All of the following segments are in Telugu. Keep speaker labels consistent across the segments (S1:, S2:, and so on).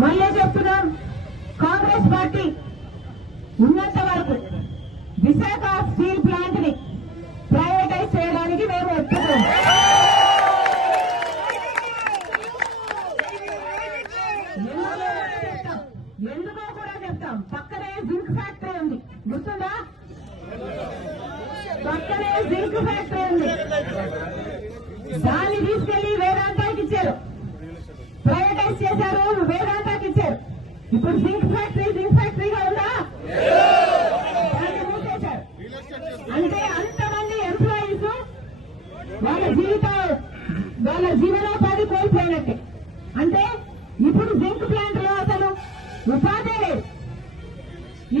S1: మళ్ళీ చెప్తున్నాం కాంగ్రెస్ పార్టీ ఉన్నంత వరకు విశాఖ స్టీల్ ప్లాంట్ని ప్రైవేటైజ్ చేయడానికి మేము ఒప్పుకోం. ఎందుకో కూడా చెప్తాం. పక్కనే జింక్ ఫ్యాక్టరీ ఉంది. గుర్తుందా? పక్కనే జింక్ ఫ్యాక్టరీ ఉంది. దాన్ని తీసుకెళ్ళి వేదాంతానికి ఇచ్చారు. ప్రైవేటైజ్ చేశారు. వేదాంత ఇప్పుడు జింక్ ఫ్యాక్టరీ జింక్ ఫ్యాక్టరీగా ఉందా? అంటే అంతమంది ఎంప్లాయీస్ వాళ్ళ జీవిత వాళ్ళ జీవనోపాధి కోల్పోయినట్టే. అంటే ఇప్పుడు జింక్ ప్లాంట్లో అసలు ఉపాధి లేదు.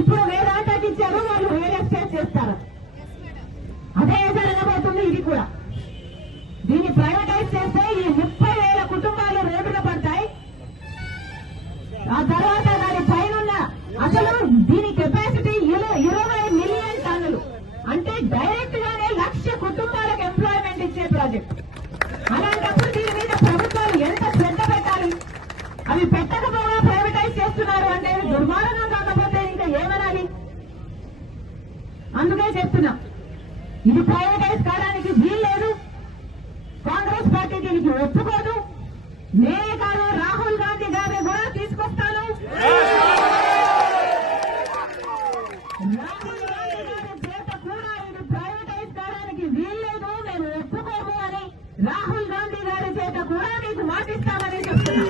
S1: ఇప్పుడు వేదాంతకి ఇచ్చారు వాళ్ళు రియల్ ఎస్టేట్ చేస్తారు? అదే జరగబోతుంది ఇది కూడా. దీన్ని ప్రైవేటైజ్ చేస్తే ఈ ముప్పై వేల కుటుంబాలు రోడ్డున పడతాయి. ఆ తర్వాత ప్రాజెక్ట్ అలాంటప్పుడు దీని మీద ప్రభుత్వాలు ఎంత శ్రద్ధ పెట్టాలి? అవి పెట్టకపోగా ప్రైవేటైజ్ చేస్తున్నారు అంటే దుర్మార్గం కాకపోతే ఇంకా ఏమనాలి? అందుకే చెప్తున్నా ఇది ప్రైవేటైజ్ కావడానికి వీల్లేదు. కాంగ్రెస్ పార్టీ దీనికి ఒప్పుకోదు. నేను కాదు రాహుల్ గాంధీ గారిని కూడా తీసుకొస్తాను రాహుల్ గాంధీ గారి చేత కూడా ఇది ప్రైవేటైజ్ కావడానికి వీల్లేదు మేము ఒప్పుకోము అని రాహుల్ గాంధీ గారి చేత కూడా మీకు మాటిస్తామని చెప్తున్నా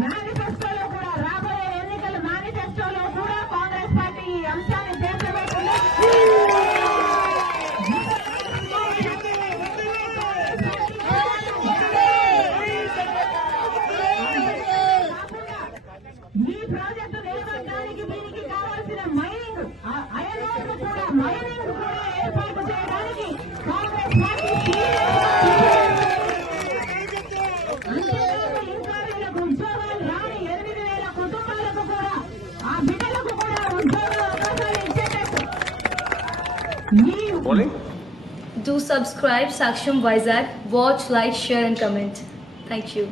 S1: మేనిఫెస్టోలో కూడా రాబోయే ఎన్నికల మేనిఫెస్టోలో కూడా కాంగ్రెస్ పార్టీ ఈ అంశాన్ని చేర్చబోతుంది ఈ ప్రాజెక్టు నిలబడడానికి దీనికి కావాల్సిన మైనింగ్ అయన్ ఓర్ కూడా మైనింగ్ కూడా ఏర్పాటు చేయడానికి కాంగ్రెస్ పార్టీ వీళ్ళకు ఉద్యోగాలు రాని ఎనిమిది వేల కుటుంబాలకు కూడా ఆ బిడ్డలకు కూడా ఉద్యోగ అవకాశాలు ఇచ్చేటట్టు?
S2: Do subscribe Saksham Vizag. Watch, like, share, and comment. Thank you.